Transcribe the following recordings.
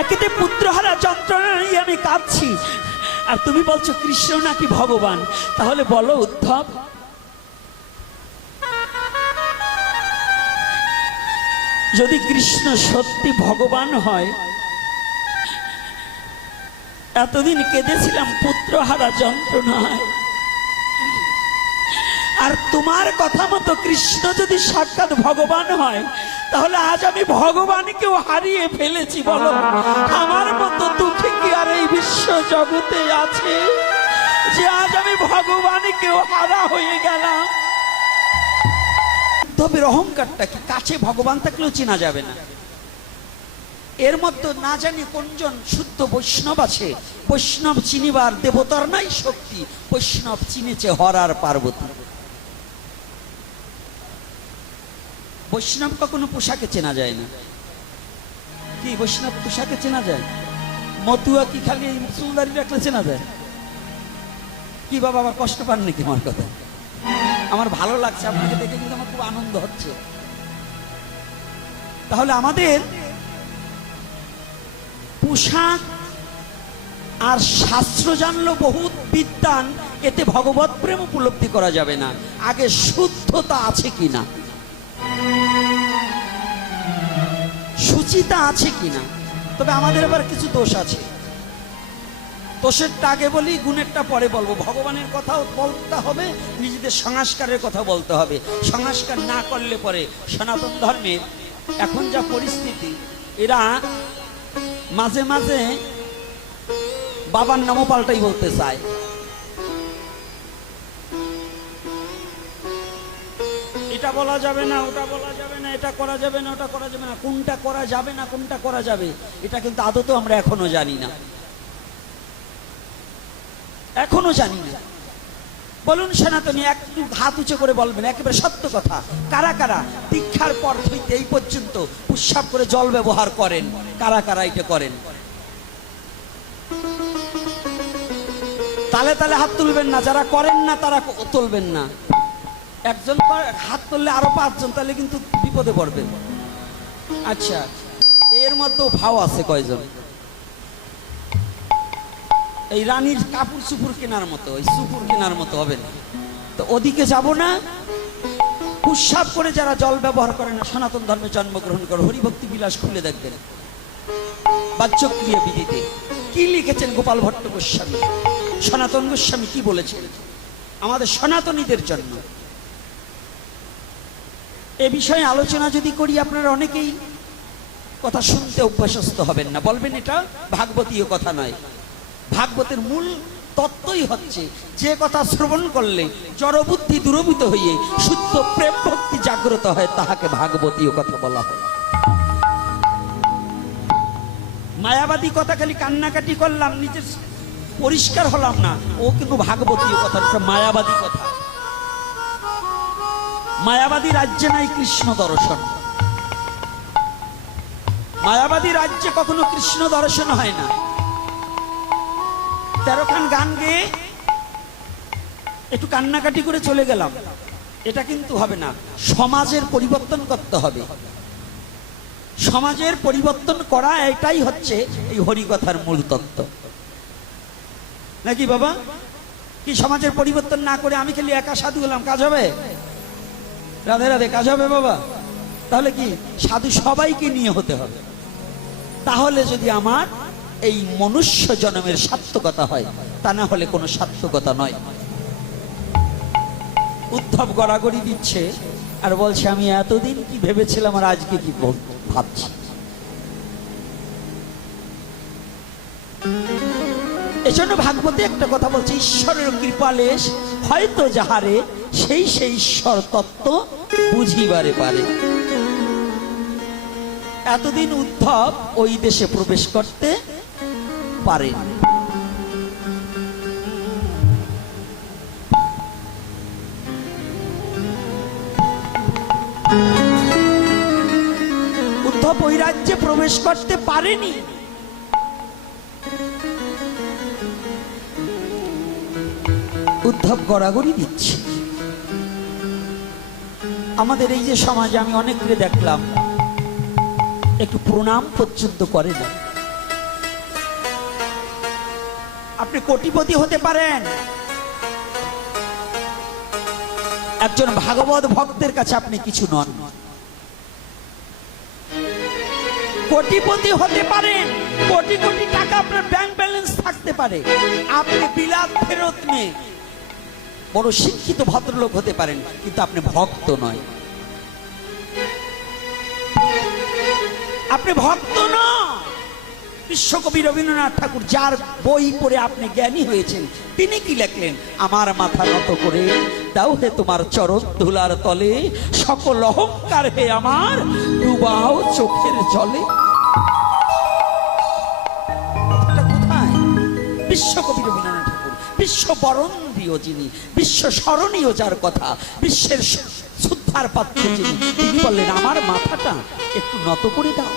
একেতে পুত্রহারা যন্ত্রণা নিয়ে আমি কাঁদছি, আর তুমি বলছো কৃষ্ণ নাকি ভগবান। তাহলে বলো উদ্ধব, যদি কৃষ্ণ সত্যি ভগবান হয়, এতদিন কেঁদেছিলাম পুত্রহারা যন্ত্রণায়, আর তোমার কথা মতো কৃষ্ণ যদি সাক্ষাৎ ভগবান হয়, তাহলে আজ আমি ভগবানকেও হারিয়ে ফেলেছি। বলো, আমার মতো দুঃখী কি আর এই বিশ্ব জগতে আছে, যে আজ আমি ভগবানকেও হারা হয়ে গেলাম? তবে অহংকারটা কি, কাছে ভগবান থাকলেও চেনা যাবে না। এর মধ্যে না জানি কোনজন শুদ্ধ বৈষ্ণব আছে, বৈষ্ণব চিনিবার দেবতার নাই শক্তি, বৈষ্ণব চিনেছে হরার পার্বতী। বৈষ্ণব কখনো পোশাকে চেনা যায় না। কি বৈষ্ণব পোশাকে চেনা যায়? মতুয়া কি খালি চুলদারি রাখলে চেনা যায়? কি বাবা, আবার কষ্ট পান নাকি আমার কথা? আমার ভালো লাগছে আপনাকে দেখে, কিন্তু আমার খুব আনন্দ হচ্ছে। তাহলে আমাদের পোশাক আর শাস্ত্র জানলো বহুত বিদ্যান, এতে ভগবত প্রেম উপলব্ধি করা যাবে না। আগে শুদ্ধতা আছে কিনা, সুচিতা আছে কিনা। তবে আমাদের আবার কিছু দোষ আছে, দোষেরটা আগে বলি, গুণেরটা পরে বলবো। ভগবানের কথাও বলতে হবে, নিজেদের সংস্কারের কথা বলতে হবে। সংস্কার না করলে পরে সনাতন ধর্মের এখন যা পরিস্থিতি, এরা মাঝে মাঝে বাবার নামও পাল্টাই বলতে চায়। এটা বলা যাবে না, ওটা বলা যাবে না, এটা করা যাবে না, ওটা করা যাবে না। কোনটা করা যাবে না, কোনটা করা যাবে, এটা কিন্তু আদতেও আমরা এখনো জানি না, এখনো জানি না। বলুন সনাতনী, একটু হাত উঁচু করে বলবেন একেবারে সত্য কথা, কারা কারা দীক্ষার পর হইতে এই পর্যন্ত উৎসব করে জল ব্যবহার করেন? কারা কারা এটা করেন? তালে তালে হাত তুলবেন না, যারা করেন না তারা তুলবেন না। একজন হাত তুললে আরো 5 জন, তাহলে কিন্তু বিপদে পড়বেন। আচ্ছা, এর মধ্যেও ভাও আছে কয়জন? এই রানীর কাপড় চুপুর কেনার মতো, ওই চুপুর কেনার মতো হবে না। তো ওদিকে যাব না। উৎসব করে যারা জল ব্যবহার করে না, সনাতন ধর্মে জন্মগ্রহণ করে, হরিভক্তি বিলাস খুলে দেখবেন বাহ্যক্রিয়া বিধিতে কি লিখেছেন গোপাল ভট্ট গোস্বামী, সনাতন গোস্বামী কি বলেছেন আমাদের সনাতনীদের জন্য। এ বিষয়ে আলোচনা যদি করি, আপনারা অনেকেই কথা শুনতে অভ্যস্ত হবেন না, বলবেন এটা ভাগবতীয় কথা নয়। ভাগবতের মূল তত্ত্বই হচ্ছে, যে কথা শ্রবণ করলে জড়বুদ্ধি দূরভূত হইয়ে শুদ্ধ প্রেম ভক্তি জাগ্রত হয়, তাহাকে ভাগবতীয় কথা বলা হয়। মায়াবাদী কথা খালি কান্নাকাটি করলাম, নিজের পরিষ্কার হলাম না, ও কিন্তু ভাগবতীয় কথা, মায়াবাদী কথা। মায়াবাদী রাজ্যে নাই কৃষ্ণ দর্শন, মায়াবাদী রাজ্যে কখনো কৃষ্ণ দর্শন হয় না। 13 খান গান গেয়ে একটু কান্নাকাটি করে চলে গেলাম, এটা কিন্তু হবে না। সমাজের পরিবর্তন করতে হবে। সমাজের পরিবর্তন করা, এটাই হচ্ছে এই হরিকথার মূল তত্ত্ব, নাকি বাবা? কি সমাজের পরিবর্তন না করে আমি খালি একা সাধু হলাম, কাজ হবে? রাধে রাধে, কাজ হবে বাবা? তাহলে কি সাধু সবাইকে নিয়ে হতে হবে। তাহলে যদি আমার এই মনুষ্য জন্মের সার্থকতা হয়, তা না হলে কোনো সার্থকতা নয়। উদ্ধব গড়াগড়ি দিচ্ছে আর বলছে, আমি এতদিন কি ভেবেছিলাম আর আজকে কি ভাবছি। এজন্য ভাগবতে একটা কথা বলছে, ঈশ্বরের কৃপালেশ হয়তো যাহারে, সেই সেই ঈশ্বর তত্ত্ব বুঝিবারে পারে। এতদিন উদ্ধব ওই দেশে প্রবেশ করতে পারে। উদ্ধব ওই রাজ্যে প্রবেশ করতে পারেনি। উদ্ধব গড়াগড়ি দিচ্ছে। আমাদের এই যে সমাজে আমি অনেককে দেখলাম একটু প্রণাম পর্যন্ত করে না। আপনি কোটিপতি হতে পারেন। একজন ভাগবত ভক্তের কাছে আপনি কিছু নন। কোটিপতি হতে পারেন, কোটি কোটি টাকা আপনার ব্যাংক ব্যালেন্স থাকতে পারে, আপনি বিলাত ফেরত নিয়ে বড় শিক্ষিত ভদ্রলোক হতে পারেন, কিন্তু আপনি ভক্ত নয়। আপনি ভক্ত নন। বিশ্বকবি রবীন্দ্রনাথ ঠাকুর, যার বই পড়ে আপনি জ্ঞানী হয়েছেন, তিনি কি লিখলেন? আমার মাথা নত করে দাও হে তোমার চরণ ধুলার তলে, সকল অহংকার হে আমার ডুবাও চোখের জলে। কোথায়? বিশ্বকবি রবীন্দ্রনাথ ঠাকুর, বিশ্ব বরণীয় যিনি, বিশ্ব স্মরণীয় যার কথা, বিশ্বের শ্রদ্ধার পাত্র যিনি, তিনি বললেন আমার মাথাটা একটু নত করে দাও।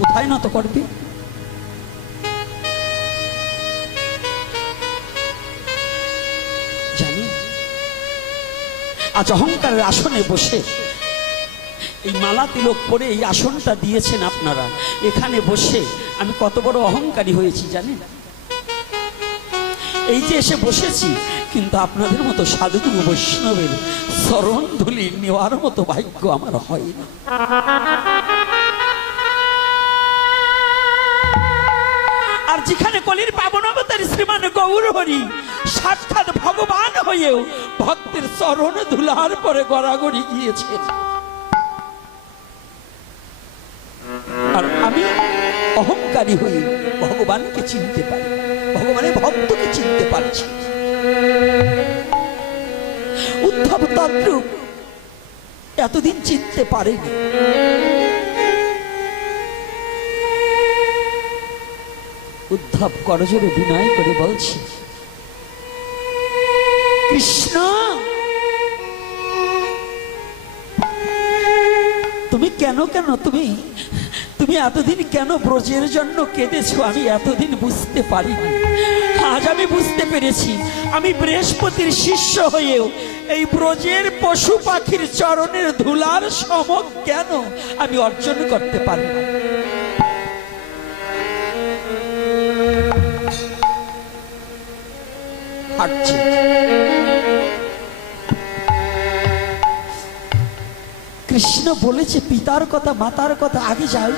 কোথায় নত করবে? জানি আজ অহংকারের আসনে বসে এই মালা তিলক পরে এই আসনটা দিয়েছেন আপনারা, এখানে বসে আমি কত বড় অহংকারী হয়েছি জানেন? এই যে এসে বসেছি, কিন্তু আপনাদের মতো সাধুগুরু বৈষ্ণবের চরণ ধুলি নেওয়ার মতো ভাগ্য আমার হয় না। আর যেখানে কলির পাবন অবতার শ্রীমান গৌর হরি সাক্ষাৎ ভগবান হয়েও ভক্তের চরণ ধুলার পরে গড়াগড়ি গিয়েছে, আর আমি অহংকারী হয়ে ভগবানকে চিনতে পারি, ভগবানের ভক্তকে চিনতে পারছি। উদ্ধব তদ্রূপ এতদিন চিনতে পারেনি। উদ্ধব করজোরে বিনয় করে বলছে, কৃষ্ণ তুমি কেন কেন তুমি তুমি এতদিন কেন ব্রজের জন্য কেঁদেছো? আমি এতদিন বুঝতে পারিনি, আজ আমি বুঝতে পেরেছি। আমি বৃহস্পতির শিষ্য হয়েও এই ব্রজের পশু পাখির চরণের ধুলার সম কেন আমি অর্জন করতে পারি না। হাঁটছে, কৃষ্ণ বলেছে পিতার কথা মাতার কথা আগে যাই।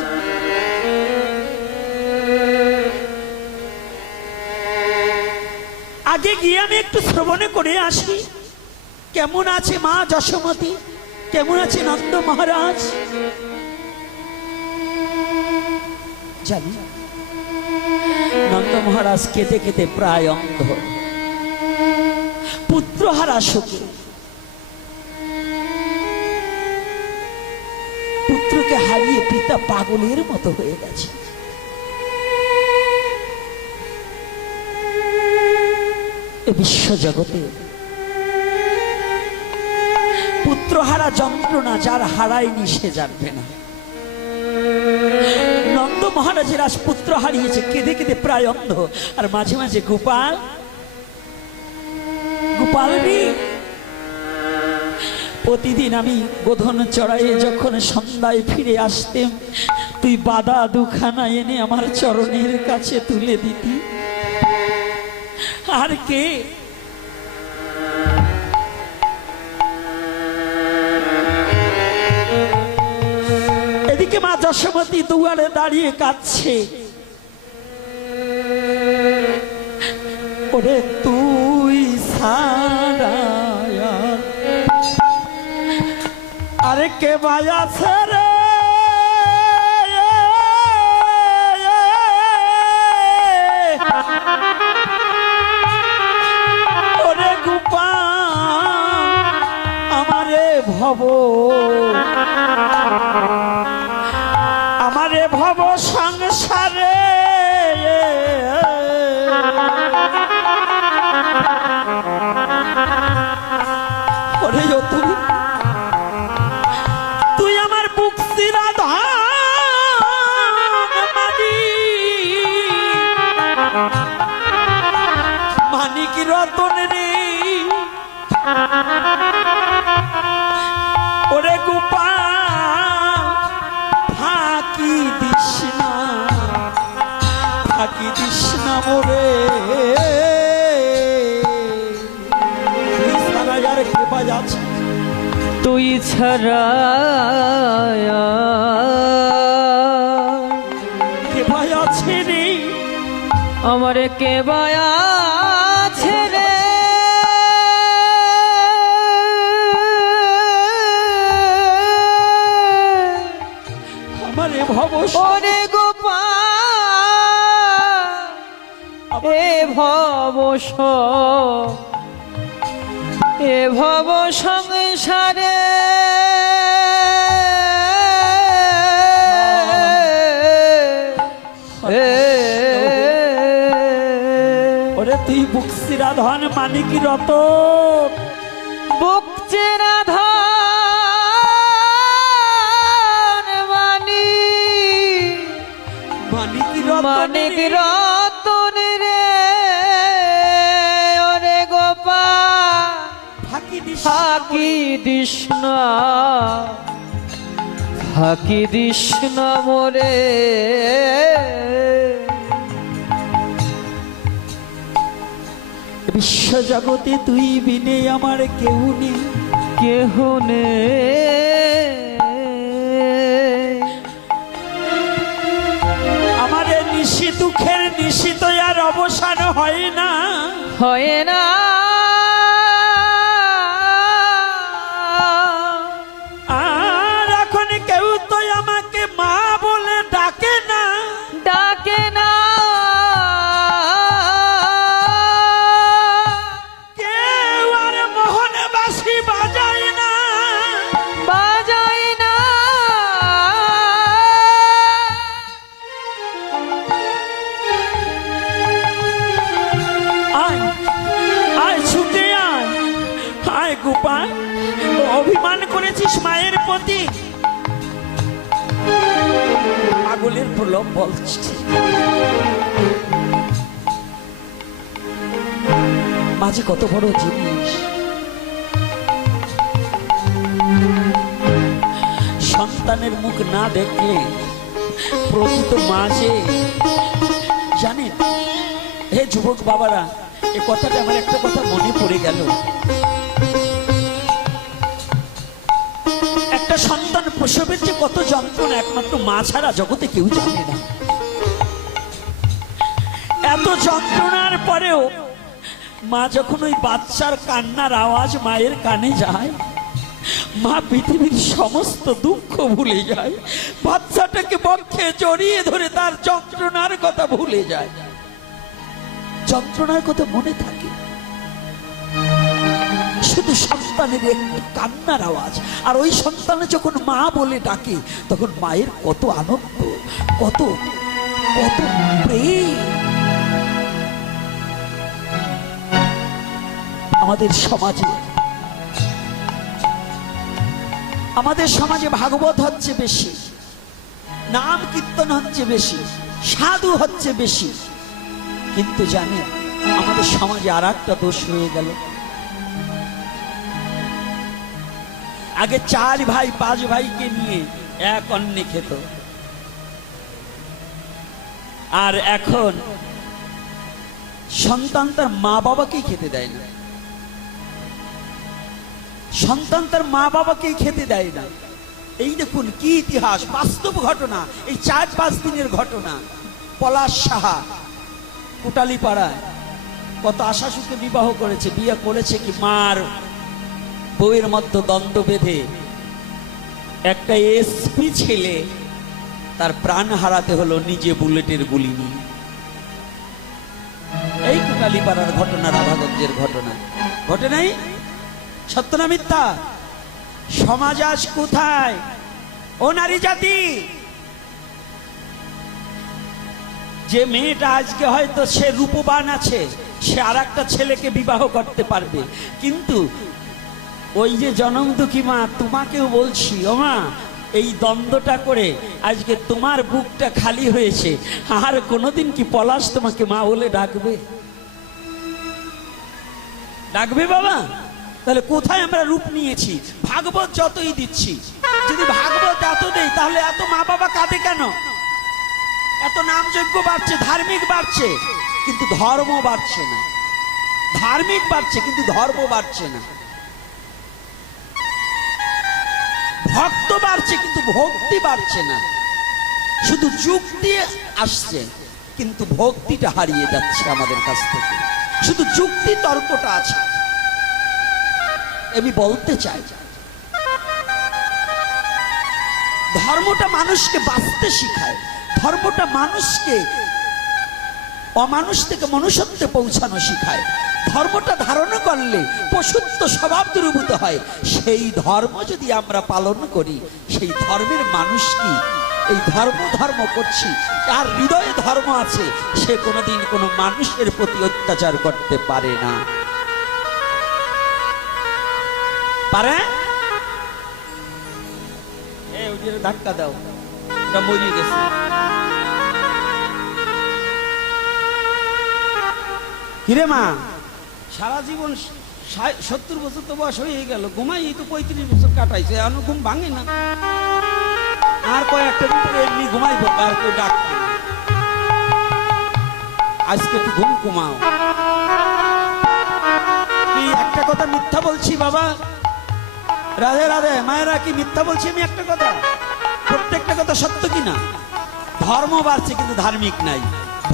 আগে গিয়ে আমি একটু শ্রবণে করে আসি, কেমন আছে মা যশোমতী, কেমন আছে নন্দ মহারাজ। জানি নন্দ মহারাজ কেঁদে কেঁদে প্রায় অন্ধ, পুত্রহারা শোকে, পুত্রকে হারিয়ে পিতা পাগলের মতো হয়ে গেছে। বিশ্ব জগতে পুত্রহারা যন্ত্রণা যার হারায়নি সে জানবে না। নন্দ মহারাজের আজ পুত্র হারিয়েছে, কেঁদে কেঁদে প্রায় অন্ধ, আর মাঝে মাঝে গোপাল গোপালনি প্রতিদিন আমি গোধন চড়াইয়ে যখন সন্ধ্যায় ফিরে আসতেম, তুই বাদা দুখানা এনে আমার চরণের কাছে তুলে দিতি। আর কে এদিকে মা যশোমতী দুয়ারে দাঁড়িয়ে কাঁদছে, ওরে তুই সারা আরে কে বায়াছে রে, ওরে গোপাল আমারে ভব, আমারে ভব সংসারে ওরে তুই আমার বুক চিরা মানিক রতন রে, ওরে গোপাল ফাঁকি দিস না, ফাঁকি দিস না মোরে, ছাড়া আর কে বাজাচ্ছে, তুই ছাড়া কে বাজাচ্ছে রে, আমার কে বায়াছে রে, আমার এ ভব ওরে গোপাল এ ভব এ ভব সংসারে ওরে তুই বুকসিরা ধন মানিকি রতন, বুক চেরা ধন মানিকি রতন মানিক রতন রে, ওরে গোপাল ফাঁকি দিস ফাঁকি দিস না, ফাঁকি দিস না মোরে, বিশ্ব জগতে তুই বিনে আমার কেউ নেই, কেহ আমার এ নিশি দুঃখের নিশি তো আর অবসান হয় না, হয় না, আর এখন কেউ তো আমাকে মা বলে ডাকে না, ডাকে না, কেউ আর মোহনে বাঁশি বাজায় না, বাজাই না, আয় আয় ছুটে আয়, আয় গোপাল, অভিমান করেছিস মায়ের প্রতি, পাগলের প্রলোভ বলছি, মাঝে কত বড় জিনিস, সন্তানের মুখ না দেখলে প্রকৃত মাঝে জানেন। হে যুবক বাবারা, এ কথাটা আমার একটা কথা মনে পড়ে গেল, একটা সন্তান প্রসবের যে কত যন্ত্রণা একমাত্র মা ছাড়া জগতে কেউ জানে না। এত যন্ত্রণার পরেও মা যখন ওই বাচ্চার কান্নার আওয়াজ মায়ের কানে যায়, মা পৃথিবীর সমস্ত দুঃখ ভুলে যায়, বাচ্চাটাকে বক্ষে জড়িয়ে ধরে তার যন্ত্রণার কথা ভুলে যায়, যন্ত্রণার কথা মনে থাকে শুধু সন্তানের একটু কান্নার আওয়াজ, আর ওই সন্তানে যখন মা বলে ডাকে তখন মায়ের কত আনন্দ, কত কত প্রেম। আমাদের সমাজে ভাগবত হচ্ছে বেশি, নাম কীর্তন হচ্ছে বেশি, সাধু হচ্ছে বেশি, কিন্তু জানেন আমাদের সমাজে আর একটা দোষ হয়ে গেল। আগে 4 ভাই 5 ভাইকে নিয়ে এক অন্নে খেত, আর এখন সন্তান তার মা বাবাকেই খেতে দেয় না, সন্তান তার মা বাবাকেই খেতে দেয় না। এই দেখুন কি ইতিহাস, বাস্তব ঘটনা, এই 4-5 দিনের ঘটনা। পলাশ সাহা কোটালীপাড়ায় কত আশাসুখে বিবাহ করেছে, বিয়ে করেছে কি মার বউয়ের মধ্যে দ্বন্দ্ব বেঁধে একটা এসপি ছেলে তার প্রাণ হারাতে হলো নিজে বুলেটের গুলি নিয়ে। এই কোটালীপাড়ার ঘটনা, রাধাগঞ্জের ঘটনা, ঘটে নাই? সত্য না মিথ্যা? সমাজ আজ কোথায়? ও নারী জাতি, যে মেয়েটা আজকে হয়তো সে রূপবান আছে, সে আর একটা ছেলেকে বিবাহ করতে পারবে, কিন্তু ওই যে জনম দুঃখী মা, তোমাকেও বলছি ও মা, এই দ্বন্দ্বটা করে আজকে তোমার বুকটা খালি হয়েছে, আর কোনোদিন কি পলাশ তোমাকে মা বলে ডাকবে? ডাকবে বাবা? তাহলে কোথায় আমরা রূপ নিয়েছি? ভাগবত যতই দিচ্ছি, যদি ভাগবত এত দেই তাহলে এত মা বাবা কাঁদে কেন? এত নামযজ্ঞ বাড়ছে, ধার্মিক বাড়ছে, কিন্তু ধর্ম বাড়ছে না। ধার্মিক বাড়ছে কিন্তু ধর্ম বাড়ছে না। ভক্ত বাড়ছে কিন্তু ভক্তি বাড়ছে না। শুধু যুক্তি আসছে কিন্তু ভক্তিটা হারিয়ে যাচ্ছে আমাদের কাছ থেকে। শুধু যুক্তি তর্কটা আছে। আমি বলতে চাই, ধর্মটা মানুষকে বাঁচতে শিখায়, ধর্মটা মানুষকে অমানুষ থেকে মনুষ্যত্বে পৌঁছানো শিখায়। ধর্মটা ধারণ করলে পশুত্ব স্বভাব দূরীভূত হয়। সেই ধর্ম যদি আমরা পালন করি, সেই ধর্মের মানুষ কি এই ধর্ম করছি, যার হৃদয়ে ধর্ম আছে, সে কোনোদিন কোনো মানুষের প্রতি অত্যাচার করতে পারে না। পারে? ধাক্কা দাও, ওটা মরিয়ে গেছে। কিরে মা, সারা জীবন 70 বছর তো বয়স হয়ে গেল, ঘুমাই তো 35 বছর কাটাইছে, এখনো ঘুম ভাঙে না। আর কয়েকটা দিন পরে এমনি ঘুমাইবো, আর কেউ ডাকবে না। আজকে একটু ঘুম কমাও। কি একটা কথা মিথ্যা বলছি বাবা? রাধে রাধে মায়েরা, কি মিথ্যা বলছি আমি একটা কথা? প্রত্যেকটা কথা সত্য কিনা? ধর্ম বাড়ছে কিন্তু ধার্মিক নাই,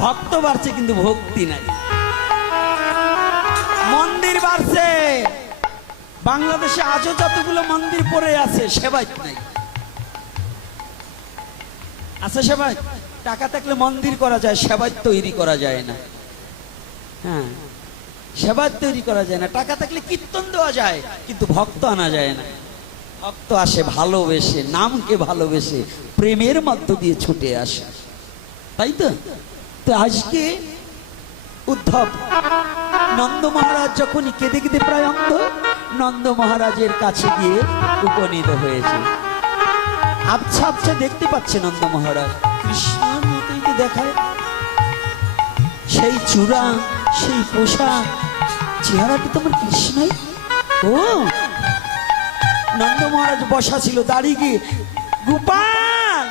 ভক্ত বাড়ছে কিন্তু ভক্তি নাই। মন্দির বাড়ছে, বাংলাদেশে আজও যতগুলো মন্দির পড়ে আছে সেবায়ত নাই। আছে সেবায়ত? টাকা থাকলে মন্দির করা যায়, সেবায়ত তৈরি করা যায় না। হ্যাঁ, সেবায়ত তৈরি করা যায় না। টাকা থাকলে কীর্তন দেওয়া যায়, কিন্তু ভক্ত আনা যায় না। ভক্ত আসে ভালোবেসে, নামকে ভালোবেসে, প্রেমের মধ্য দিয়ে ছুটে আসে, তাই তো? তো আজকে উদ্ধব নন্দ মহারাজ যখনই কেঁদে কেঁদে প্রায় অন্ধ, নন্দ মহারাজের কাছে গিয়ে উপনীত হয়েছে। আবছা আবছা দেখতে পাচ্ছে নন্দ মহারাজ, কৃষ্ণের মতোই তো দেখায়, সেই চূড়া, সেই পোশাক, চেহারাটা তোমার কৃষ্ণই। ও নন্দ মহারাজ বসা ছিল, দাঁড়িয়ে গিয়ে, গোপাল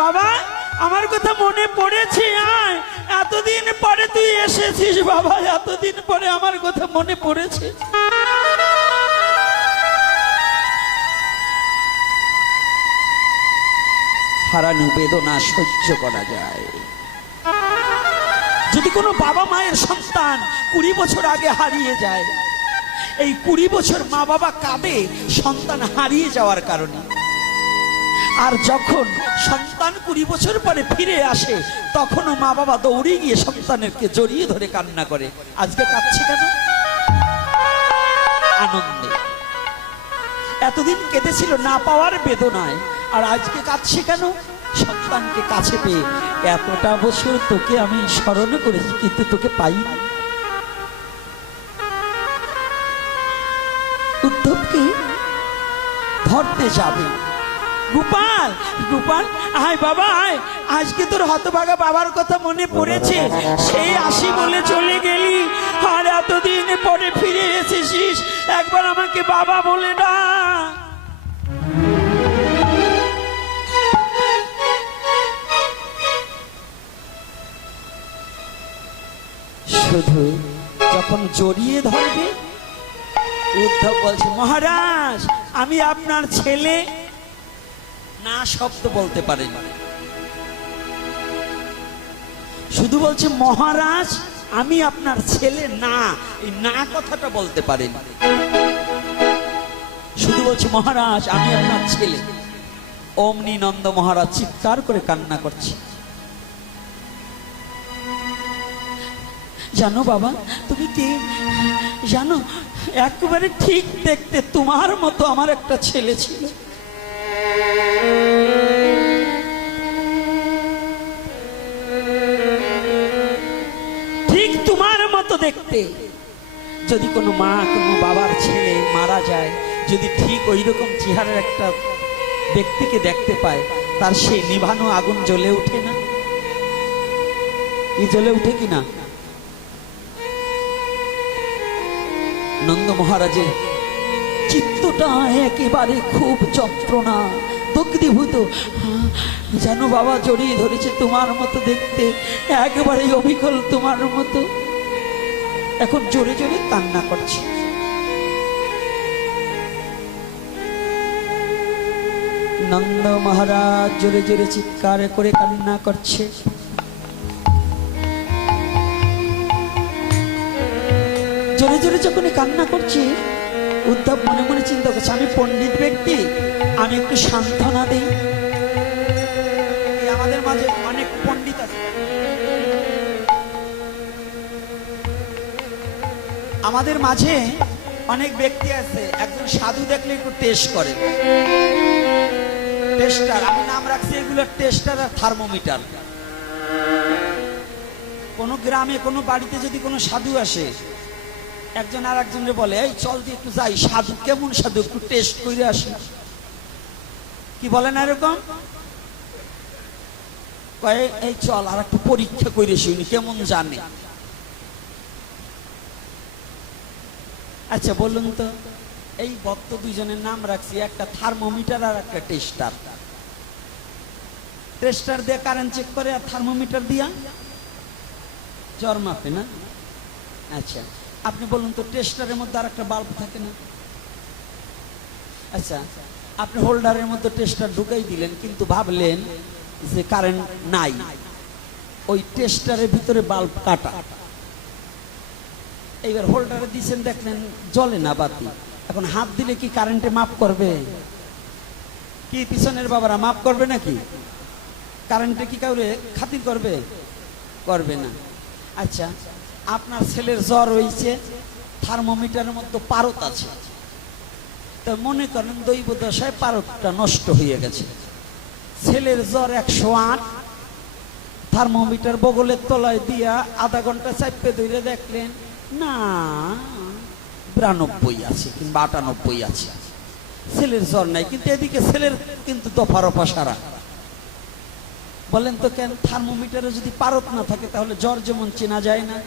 বাবা, আমার কথা মনে পড়েছে? আয়, এতদিন পরে তুই এসেছিস বাবা, এতদিন পরে আমার কথা মনে পড়েছে। হারানো বেদনা সহ্য করা যায়। যদি কোনো বাবা মায়ের সন্তান 20 বছর আগে হারিয়ে যায়, এই 20 বছর মা বাবা কাঁদে সন্তান হারিয়ে যাওয়ার কারণে। আর যখন সন্তান 20 বছর পরে ফিরে আসে, তখনও মা বাবা দৌড়ে গিয়ে সন্তানেরকে জড়িয়ে ধরে কান্না করে। আজকে কাঁদছে কেন? আনন্দে। এতদিন কেঁদেছিল না পাওয়ার বেদনায়, আর আজকে কাঁদছে কেন? সন্তানকে কাছে পেয়ে। এতটা বছর তোকে আমি স্মরণ করেছি, কিন্তু তোকে পাইনি। উদ্ধবকে ধরতে যাবে। গোপাল গোপাল, আয় বাবা আয়, আজকে তোর হতভাগা বাবার কথা মনে পড়েছে। সেই আসি বলে চলে গেলি, আর এতদিন পরে ফিরে এসেছিস, একবার আমাকে বাবা বলে না। শুধু যখন জড়িয়ে ধরবে, উদ্ধব বলছে, মহারাজ আমি আপনার ছেলে। না শব্দ বলতে পারেন, শুধু বলছে মহারাজ আমি আপনার ছেলে না, এই না কথাটা বলতে পারেন। শুধু বলছে মহারাজ আমি আপনার ছেলে। অমনি নন্দ মহারাজ চিৎকার করে কান্না করছে। জানো বাবা তুমি কে? জানো, একেবারে ঠিক দেখতে তোমার মতো আমার একটা ছেলে ছিল। ঠিক তোমার মতো দেখতে। যদি কোনো মা কোনো বাবার ছেলে মারা যায়, যদি ঠিক ওই রকম চেহারার একটা ব্যক্তিকে দেখতে পায়, তার সেই নিভানো আগুন জ্বলে ওঠে না? কি জ্বলে উঠে কিনা? নন্দ মহারাজের চিত্তটা একেবারে খুব যন্ত্রণা, ভক্তিভূত, যেন বাবা জড়িয়ে ধরেছে তোমার মতো দেখতে, একেবারে অবিকল তোমার মতো। এখন জোরে জোরে কান্না করছে। নন্দ মহারাজ জোরে জোরে চিৎকার করে কান্না করছে। জোরে জোরে যখন কান্না করছে, উদ্ধব মনে মনে চিন্তা করছে, আমি পণ্ডিত ব্যক্তি, আমি একটু সান্ত্বনা দিই। আমাদের মাঝে অনেক পণ্ডিত আছে, আমাদের মাঝে অনেক ব্যক্তি আছে, একজন সাধু দেখলে একটু টেস্ট করে। টেস্টার, আমি নাম রাখছি এগুলো টেস্টার আর থার্মোমিটার। কোনো গ্রামে কোনো বাড়িতে যদি কোনো সাধু আসে, একজন আর একজনের বলে, এই চল দিয়ে একটু যাই, সাধু কেমন সাধু, একটু টেস্ট করে আসি। কি বলে না এরকম? এই চল আর একটু পরীক্ষা করে শুনি কেমন জানে। আচ্ছা বলুন তো, এই ভক্ত দুইজনের নাম রাখছি, একটা থার্মোমিটার আর একটা টেস্টার। টেস্টার দিয়ে কারেন্ট চেক করে, আর থার্মোমিটার দিয়া জ্বর মাপে না। আচ্ছা আপনি বলুন তো, টেস্টারের মধ্যে আর একটা বাল্ব থাকে না? আচ্ছা আপনি হোল্ডারের মধ্যে টেস্টার ঢুকাই দিলেন, কিন্তু ভাবলেন যে কারেন্ট নাই, ওই টেস্টারের ভিতরে বাল্ব কাটা। এইবার হোল্ডারে দিচ্ছেন, দেখলেন জ্বলে না বাতি। এখন হাত দিলে কি কারেন্টে মাপ করবে? কি পিছনের বাবারা মাপ করবে নাকি? কারেন্টে কি কাউরে খাতির করবে? করবে না। আচ্ছা আপনার ছেলের জ্বর হয়েছে, থার্মোমিটারের মধ্যে পারদ আছে, তো মনে করেন দৈব দশায় পারদটা নষ্ট হয়ে গেছে। ছেলের জ্বর 108, থার্মোমিটার বগলের তলায় দিয়া আধা ঘন্টা চাপে ধরে দেখলেন না 92 আছে কিংবা 98 আছে, ছেলের জ্বর নাই, কিন্তু এদিকে ছেলের কিন্তু দফারফা সারা। বলেন তো কেন? থার্মোমিটারে যদি পারদ না থাকে তাহলে জ্বর যেমন চেনা যায় না,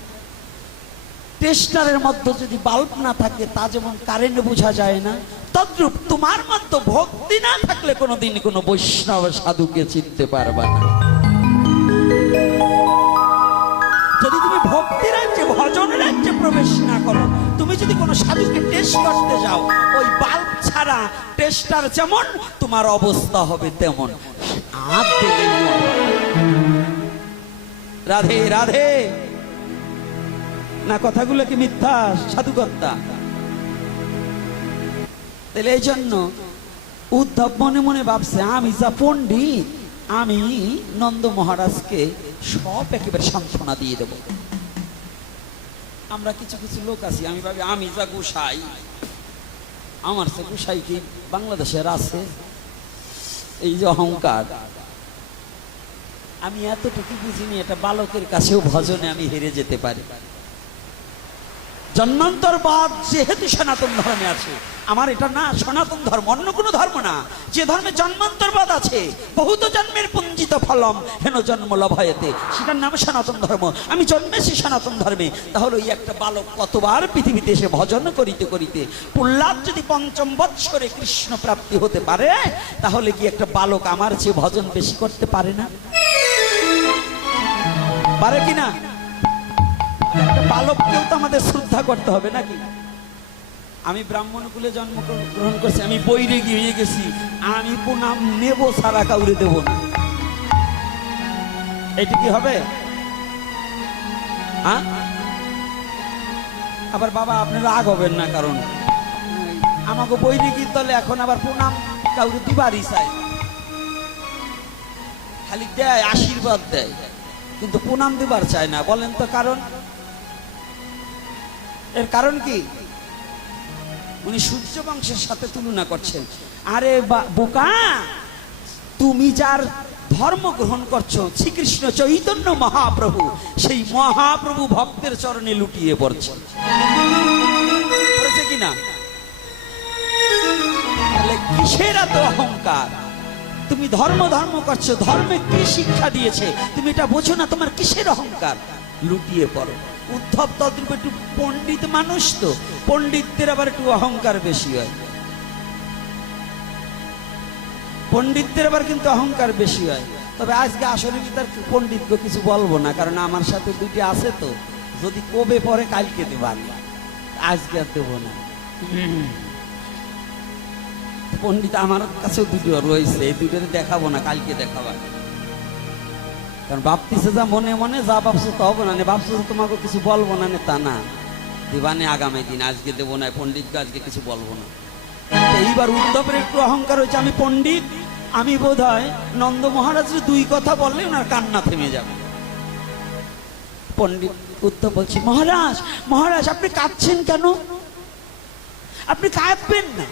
টেস্টারের মধ্যে যদি বাল্ব না থাকে তা যেমন কারেন্ট বোঝা যায় না, তদ্রূপ তোমার মধ্যে ভক্তি না থাকলে কোনোদিন কোনো বৈষ্ণব সাধুকে চিনতে পারবা না। যদি তুমি ভক্তি রাজ্যে ভজন রাজ্যে প্রবেশ না করো, তুমি যদি কোনো সাধুকে টেস্ট করতে যাও, ওই বাল্ব ছাড়া টেস্টার যেমন তোমার অবস্থা হবে তেমন। রাধে রাধে না, কথাগুলো কি মিথ্যা সাধুকর্তা? তাহলে এই জন্য উদ্ধব মনে মনে ভাবছে, আমি যা পণ্ডিত, আমি নন্দ মহারাজকে সব একেবারে সান্ত্বনা দিয়ে দেব। আমরা কিছু কিছু লোক আছি, আমি ভাবি আমি যা গোসাই, আমার সে গোসাই কি বাংলাদেশের আছে? এই যে অহংকার, আমি এতটুকু বুঝিনি, এটা বালকের কাছেও ভজনে আমি হেরে যেতে পারি। জন্মান্তরবাদ যেহেতু সনাতন ধর্মে আছে, আমার এটা না সনাতন ধর্ম, অন্য কোনো ধর্ম না। যে ধর্মে জন্মান্তরবাদ আছে, বহুত জন্মের পুঞ্জিত ফলম হেন জন্ম লভয়েতে, সেটার নাম সনাতন ধর্ম। আমি জন্মেছি সনাতন ধর্মে। তাহলে ওই একটা বালক কতবার পৃথিবীতে এসে ভজন করিতে করিতে, প্রহ্লাদ যদি ৫ম বৎসরে কৃষ্ণ প্রাপ্তি হতে পারে, তাহলে কি একটা বালক আমার চেয়ে ভজন বেশি করতে পারে না? পারে কিনা? বালককেও তো আমাদের শ্রদ্ধা করতে হবে নাকি? আমি ব্রাহ্মণ কুলে জন্মগ্রহণ করছি, আমি বৈরে গিয়ে গেছি, আমি প্রণাম নেব সারা কাউরে দেব না, এটা কি হবে? হ্যাঁ, আবার বাবা আপনি রাগ হবেন না, কারণ আমাকে বৈরে গিয়ে দলে এখন আবার প্রণাম কাউরে দিবারই চাই, খালি দেয় আশীর্বাদ দেয়, কিন্তু প্রণাম দিবার চায় না। বলেন তো কারণ? এর কারণ কি? উনি সূর্য বংশের সাথে তুলনা করছেন। আরে বোকা, তুমি যার ধর্ম গ্রহণ করছো, শ্রীকৃষ্ণ চৈতন্য মহাপ্রভু, সেই মহাপ্রভু ভক্তের চরণে লুটিয়ে পড়ছে, পড়েছে কিনা? তাহলে কিসের এত অহংকার? তুমি ধর্ম ধর্ম করছো, ধর্মে কি শিক্ষা দিয়েছে তুমি এটা বোঝো না, তোমার কিসের অহংকার? লুটিয়ে পড়ো। উদ্ধব তদ্রূপ একটু পণ্ডিত মানুষ, তো পণ্ডিতদের আবার একটু অহংকার বেশি হয়। পণ্ডিতদের আবার কিন্তু অহংকার বেশি হয়। তবে আজকে আসলে তার পণ্ডিতকে কিছু বলবো না, কারণ আমার সাথে দুটি আছে তো, যদি কবে পরে কালকে দেবান, আজকে আর দেবো না। পণ্ডিত আমার কাছে দুটো রয়েছে, এই দুটোতে দেখাবো না, কালকে দেখাবো। কারণ ভাবতেছে যা মনে মনে যা ভাবছো তা হবে না, ভাবছো তোমাকে কিছু বলবো না তা না, দিবানে আগামী দিন, আজকে দেবো না, পণ্ডিতকে আজকে কিছু বলবো না। এইবার উদ্ধবের একটু অহংকার হয়েছে, আমি পণ্ডিত, আমি বোধ হয় নন্দ মহারাজের দুই কথা বললে ওনার কান্না থেমে যাবে। পণ্ডিত উদ্ধব বলছে, মহারাজ মহারাজ আপনি কাঁদছেন কেন? আপনি কাঁদবেন না।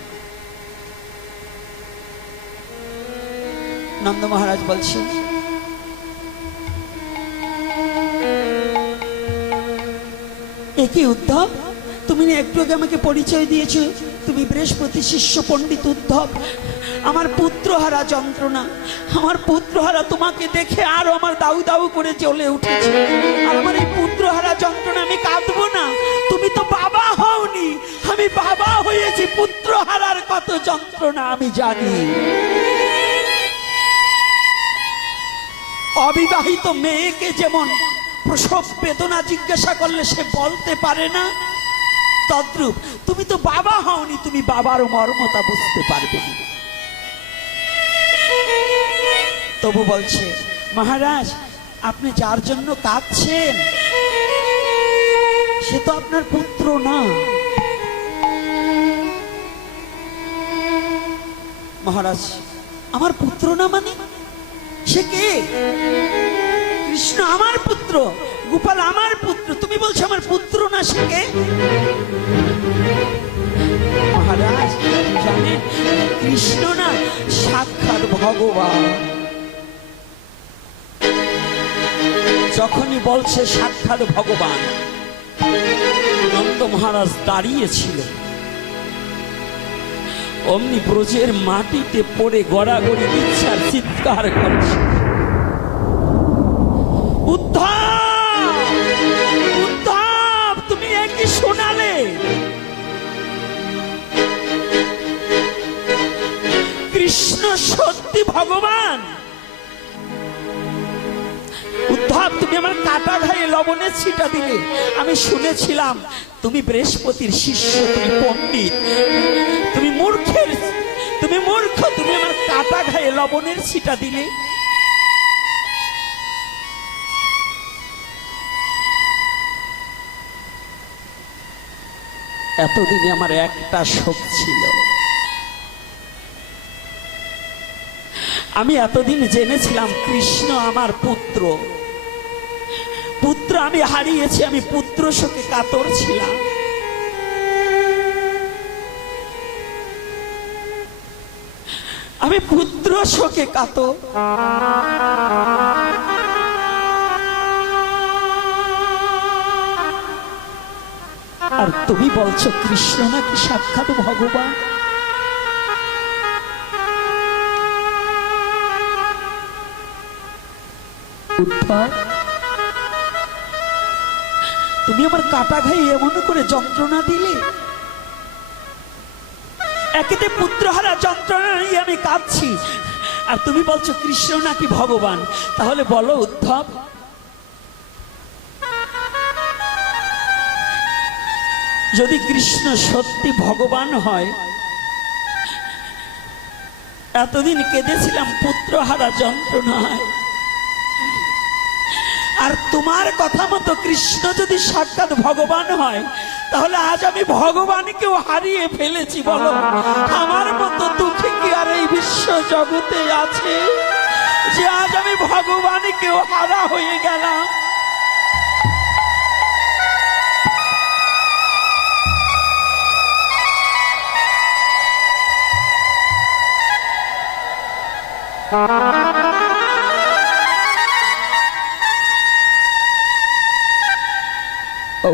নন্দ মহারাজ বলছে, একই উদ্ধব, তুমি একটু আগে আমাকে পরিচয় দিয়েছো, তুমি বৃহস্পতি শিষ্য পণ্ডিত উদ্ধব। আমার পুত্রহারা যন্ত্রণা, আমার পুত্রহারা তোমাকে দেখে আরো আমার দাউ দাউ করে জ্বলে উঠেছে। আর আমার এই পুত্রহারা যন্ত্রণা, আমি কাঁদবো না। তুমি তো বাবা হওনি, আমি বাবা হয়েছি, পুত্রহারার কত যন্ত্রণা আমি জানি। অবিবাহিত মেয়েকে যেমন প্রসব বেদনা জিজ্ঞাসা করলে সে বলতে পারে না, তদ্রূপ তুমি তো বাবা হওনি, তুমি বাবার মর্মতা বুঝতে পারবে না। তবু বলছে, মহারাজ আপনি যার জন্য কাঁদছেন সে তো আপনার পুত্র না। মহারাজ আমার পুত্র না মানে সে কে? কৃষ্ণ আমার পুত্র, গোপাল আমার পুত্র, তুমি বলছো আমার পুত্র না, সে কে? মহারাজ জানেন কৃষ্ণ না সাক্ষাৎ ভগবান। যখনই বলছে সাক্ষাৎ ভগবান, নন্দ মহারাজ দাঁড়িয়েছিল, অমনি ব্রজের মাটিতে পড়ে গড়াগড়ি দিচ্ছে আর চিৎকার করছে, উদ্ধব উদ্ধব তুমি একই শোনালে? কৃষ্ণ সত্যি ভগবান? উদ্ধব তুমি আমার কাটা ঘায়ে লবণের ছিটা দিলে, আমি শুনেছিলাম তুমি বৃহস্পতির শিষ্য, তুমি পণ্ডিত, তুমি মূর্খ, তুমি আমার কাটা ঘায়ে লবণের ছিটা দিলে। এতদিনে আমার একটা শোক ছিল, আমি এতদিন জেনেছিলাম কৃষ্ণ আমার পুত্র, পুত্র আমি হারিয়েছি, আমি পুত্র শোকে কাতর ছিলাম। আমি পুত্র শোকে কাতর। আর তুমি বলছো কৃষ্ণ নাকি সাক্ষাৎ ভগবান? উদ্ধব তুমি আমার কাটা ঘায়ে এমন করে যন্ত্রণা দিলে, একেতে পুত্রহারা যন্ত্রণা নিয়ে আমি কাঁদছি, আর তুমি বলছো কৃষ্ণ নাকি ভগবান। তাহলে বলো উদ্ধব, যদি কৃষ্ণ সত্যি ভগবান হয়, এতদিন কেঁদেছিলাম পুত্রহারা যন্ত্রণায়, আর তোমার কথা মতো কৃষ্ণ যদি সাক্ষাৎ ভগবান হয়, তাহলে আজ আমি ভগবানকেও হারিয়ে ফেলেছি। বলো আমার মতো দুঃখী কি আর এই বিশ্ব জগতে আছে, যে আজ আমি ভগবানকেও হারা হয়ে গেলাম?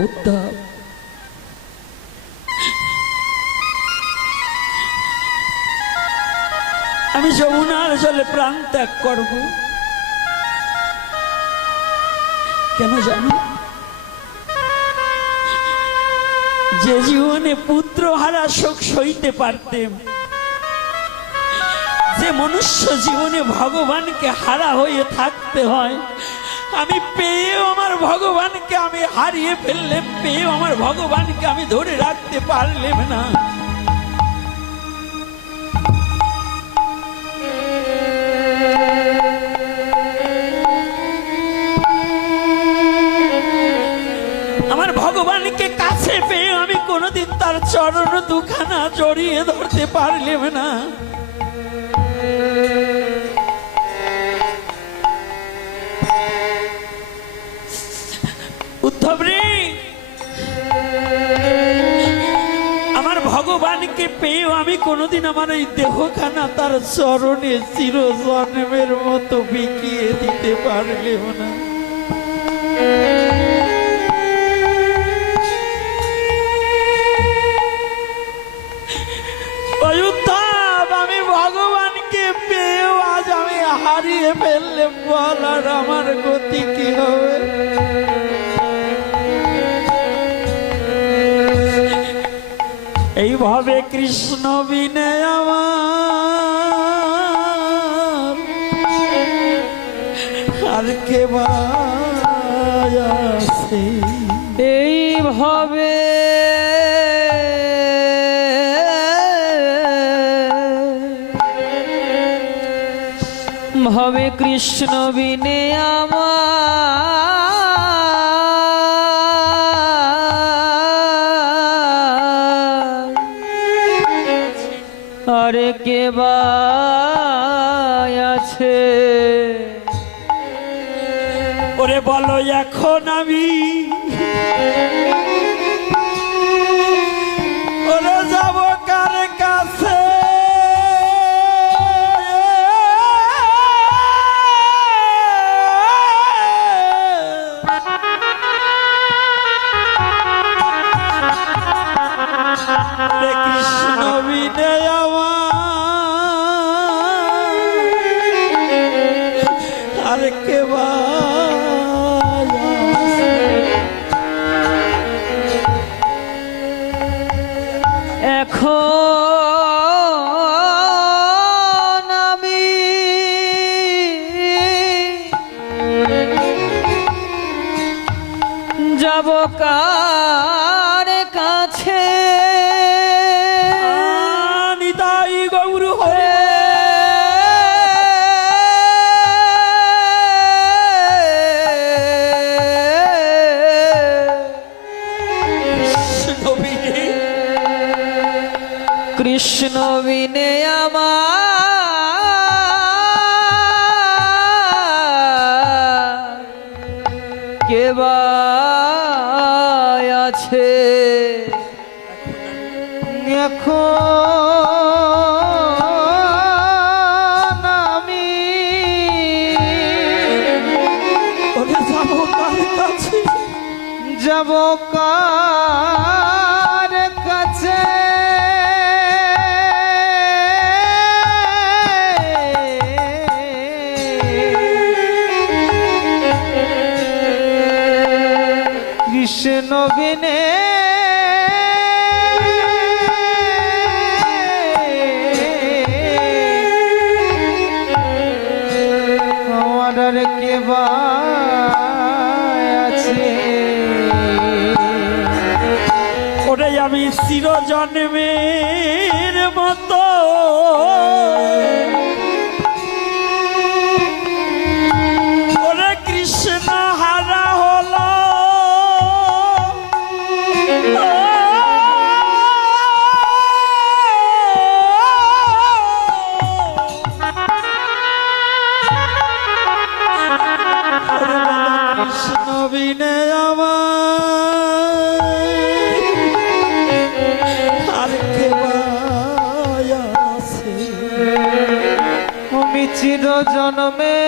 উদ্ধব আমি যমুনার জলে প্রাণ ত্যাগ করব, কেন জানো? যে জীবনে পুত্র হারা শোক সইতে পারতেম, যে মনুষ্য জীবনে ভগবানকে হারা হয়ে থাকতে হয়, আমি পেয়েও আমার ভগবানকে আমি হারিয়ে ফেললাম, পেয়েও আমার ভগবানকে আমি ধরে রাখতে পারলাম না। আমার ভগবানকে কাছে পেয়ে আমি কোনোদিন তার চরণ দুখানা জড়িয়ে ধরতে পারলাম না। উদ্ধব রে, আমার ভগবানকে পেয়েও আমি কোনোদিন আমার এই দেহখানা তার চরণে চির জন্মের মতো বিকিয়ে দিতে পারলাম না। আমি ভগবানকে পেয়েও আজ আমি হারিয়ে ফেললাম, বল আর আমার গতি কি হবে? এইভাবে কৃষ্ণ বিনে আমার আর কে আছে? এইভাবে ভাবে কৃষ্ণ বিনে আমার আরে কে বা আছে? ওরে বলো এখন আমি ওরে যাব কার কাছে? কৃষ্ণ বিনে আমার আর কে বা এখন আমি যাব কার কাছে? নিতাই গৌর হরে কৃষ্ণ বিনে আমার কে বা আছে? এখন আমি ওরে যাব কার কাছে? যাব কার কাছে? কৃষ্ণ বিনে আমার আর কে বা আছে? ওরে আমি চির জন্মের মতো ওরে কৃষ্ণ হারা হলো। কৃষ্ণ বিনে আমার কে বা আছে? আমি চির জন্মের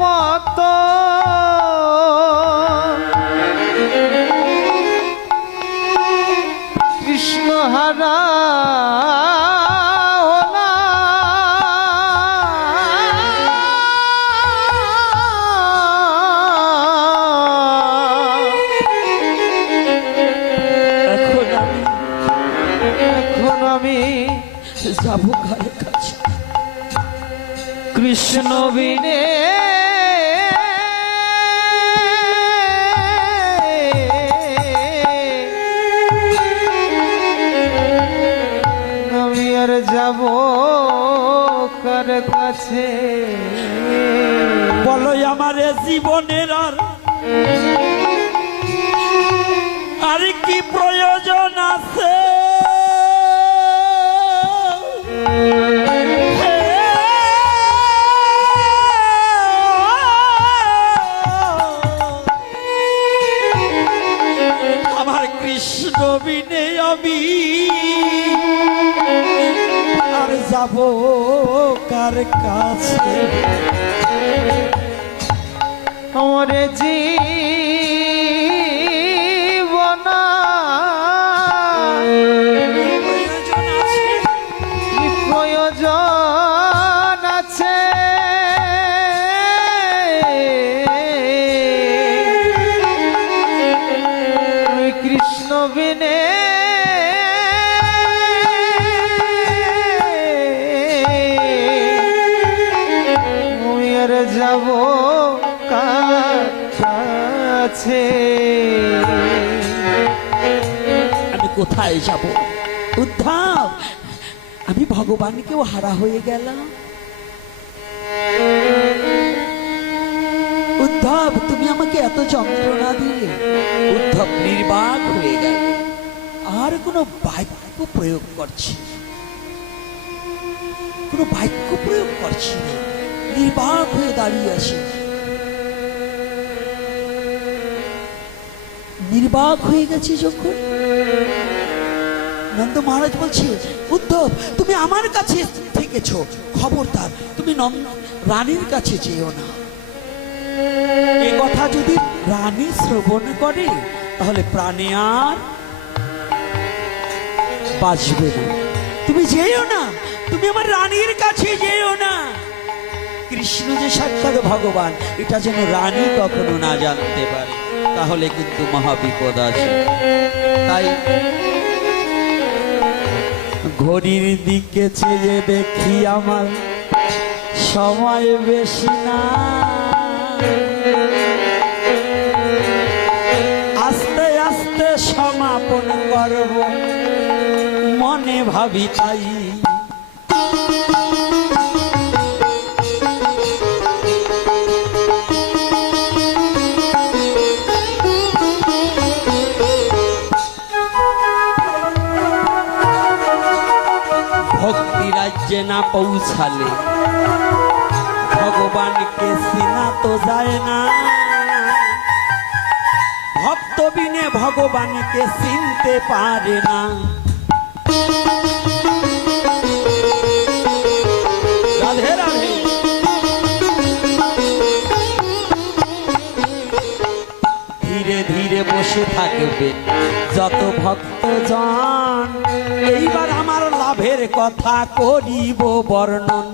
মতো কৃষ্ণ হারা হলাম। যাবো কার কাছে? কৃষ্ণ বিনে আমি আর যাব কার কাছে? বলো আমার এ জীবনের আর কি প্রয়োজন আছে? আমার কৃষ্ণ বিনে আমি আর যাব কার কাছে? আমার জীবন কি প্রয়োজন আছে? ওই কৃষ্ণ বিনে আমি আর যাব কার কাছে? আমি কোথায় যাব? উদ্ধব, আমি ভগবানকেও হারা হয়ে গেলাম। উদ্ধব, তুমি আমাকে এত যন্ত্রণা দিলে। উদ্ধব নির্বাক হয়ে গেল, আর কোনো বাক্য প্রয়োগ করছি না, কোনো বাক্য প্রয়োগ করছি না, নির্বাক হয়ে দাঁড়িয়ে আছি। নির্বাক হয়ে গেছি যখন, নন্দ মহারাজ বলছে, উদ্ধব তুমি আমার কাছে থেকেছো, খবরদার তুমি রানীর কাছে যেও না। এ কথা যদি রানী শ্রবণ করে তাহলে প্রাণে আর বাঁচবে না। তুমি যেও না, তুমি আমার রানীর কাছে যেও না। কৃষ্ণ যে সাক্ষাৎ ভগবান এটা যেন রানী কখনো না জানতে পারে, তাহলে কিন্তু মহাবিপদ আছে। তাই ঘড়ির দিকে চেয়ে দেখি আমার সময় বেশি না, আস্তে আস্তে সমাপন করব মনে ভাবি তাই। ভক্তি রাজ্যে না পৌঁছালে ভগবানকে চিনা তো যায় না, ভক্ত বিনে ভগবানকে চিনতে পারে না। রাধে রাধে। ধীরে ধীরে বসে থাকবে যত ভক্তজন, এইবার আমার লাভের কথা করিব বর্ণন।